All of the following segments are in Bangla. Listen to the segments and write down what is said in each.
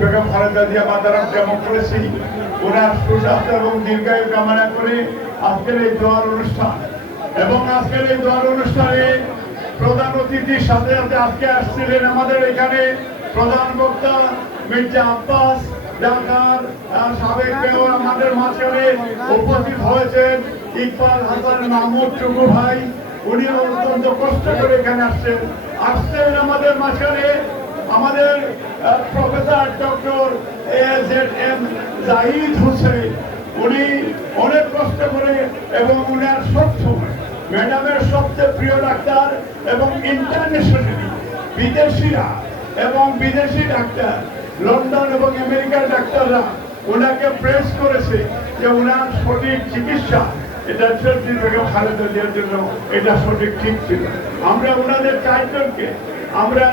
বেগম খালেদা জিয়া মাতারাম ডেমোক্রেসি ওনার সুস্বাস্থ্য এবং দীর্ঘায়ু কামনা করে আজকের এই দোয়ার অনুষ্ঠান এবং আজকের এই দোয়ার অনুষ্ঠানে প্রধান অতিথির সাথে সাথে আজকে আসছিলেন আমাদের এখানে প্রধান বক্তা মির্জা আব্বাস ঢাকার সাবেক মেয়র আমাদের মাঝখানে উপস্থিত হয়েছেন ইকবাল হাসান মাহমুদ টুকু ভাই, উনি অত্যন্ত কষ্ট করে এখানে আসছেন আমাদের মাঝখানে আমাদের professor doctor AZM Zahid Hossain, উনি অনেক কষ্ট করে এবং উনার সবসময় ম্যাডামের সবচেয়ে প্রিয় ডাক্তার এবং ইন্টারন্যাশনালি বিদেশিরা এবং বিদেশি ডাক্তার লন্ডন এবং আমেরিকার ডাক্তাররা ওনাকে প্রেস করেছে যে ওনার সঠিক চিকিৎসা এটা বেগম খালেদা জিয়ার জন্য এটা সঠিক ঠিক ছিল। আমরা ওনাদের চারজনকে আমরা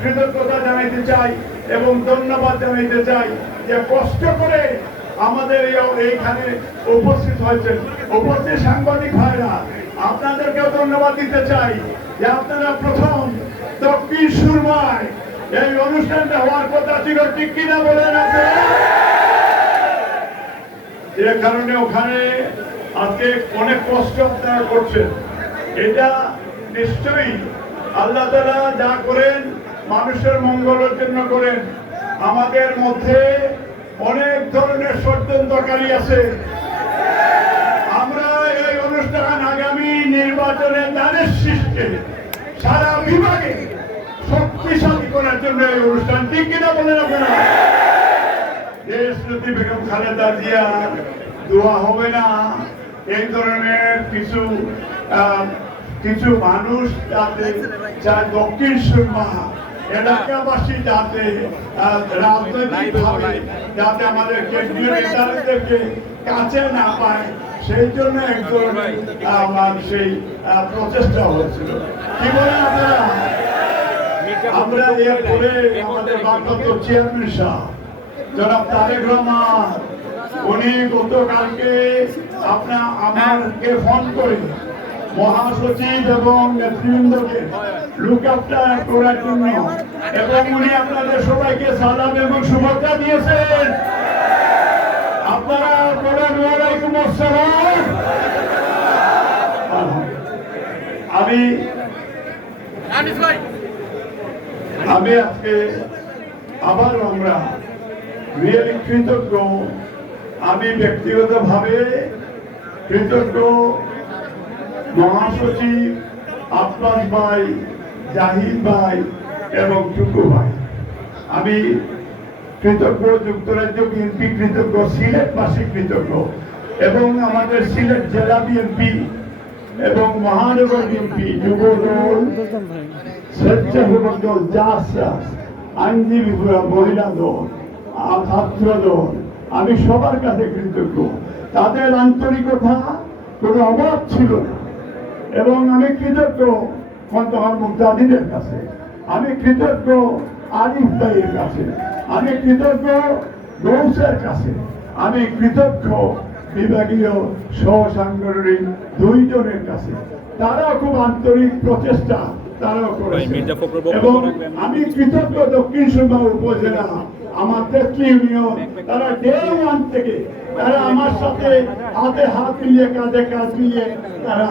কৃতজ্ঞতা জানাইতে চাই এবং ধন্যবাদ জানাইতে চাই যে কষ্ট করে আমাদের এইখানে উপস্থিত হয়েছেন। উপস্থিত সাংবাদিক ভাইরা আপনাদেরকেও ধন্যবাদ দিতে চাই যে আপনারা প্রথম দক্ষিণ সুরমায় এই অনুষ্ঠানটা হওয়ার কথা ছিল, ঠিক কিনা বলেন আপনারা? যে কারণে ওখানে আজকে অনেক কষ্ট আপনারা করছেন, এটা নিশ্চয়ই আল্লাহ তাআলা যা করেন মানুষের মঙ্গলের জন্য করেন। আমাদের মধ্যে অনেক ধরনের ষড়যন্ত্রকারী আছে। আমরা এই অনুষ্ঠান আগামী নির্বাচনে দানের শীর্ষে সারা বিভাগে শক্তিশালী করার জন্য এই অনুষ্ঠান, ঠিক কিনা বলেন আপনারা? দেশনেত্রী বেগম খালেদা জিয়ার দোয়া হবে না, এই ধরনের কিছু মানুষ যাতে দক্ষিণ সুরমা এলাকাবাসী যাতে রাজনৈতিকভাবে যাতে আমাদের কেন্দ্রীয় নেতাদেরকে কাছে না পায়, সেই জন্য এক ধরনের সেই প্রচেষ্টা হয়েছিল। কি বলেন আপনারা? আমরা এরপরে আমাদের ভারপ্রাপ্ত চেয়ারম্যান সাহেব জনাব তারেক রহমান, উনি গতকালকে আমাকে ফোন করে মহাসচিব এবং নেতৃবৃন্দকে লুক আফটার করার জন্য এবং উনি আপনাদের সবাইকে সালাম এবং শুভেচ্ছা দিয়েছেন। আপনারা বলেন ওয়ালাইকুম আসসালাম। আমি আজকে আবার আমরা রিয়েলি কৃতজ্ঞ। আমি ব্যক্তিগতভাবে কৃতজ্ঞ মহাসচিব আব্বাস ভাই, জাহিদ ভাই এবং টুকু ভাই। আমি কৃতজ্ঞ যুক্তরাজ্য বিএনপি কৃতজ্ঞ, সিলেটবাসী কৃতজ্ঞ এবং আমাদের সিলেট জেলা বিএনপি এবং মহানগর বিএনপি, যুবদল, স্বেচ্ছাসেবক দল, জাসদ, আইনজীবী মহিলা দল, ছাত্র দল, আমি সবার কাছে কৃতজ্ঞ। তাদের আন্তরিকতা কোনো অভাব ছিল না এবং আমি কৃতজ্ঞ খন্দকার মুক্তাদিনের কাছে, আমি কৃতজ্ঞ আরিফ ভাইয়ের কাছে, আমি কৃতজ্ঞ গৌসের কাছে, আমি কৃতজ্ঞ বিভাগীয় সহসাংগঠনিক দুইজনের কাছে। তারাও খুব আন্তরিক প্রচেষ্টা তারাও করেছে এবং আমি কৃতজ্ঞ দক্ষিণ সুরমা উপজেলা আমার তেতলি ইউনিয়ন, তারা ডে ওয়ান থেকে তারা আমার সাথে হাতে হাত মিলিয়ে কাঁধে কাঁধ মিলিয়ে তারা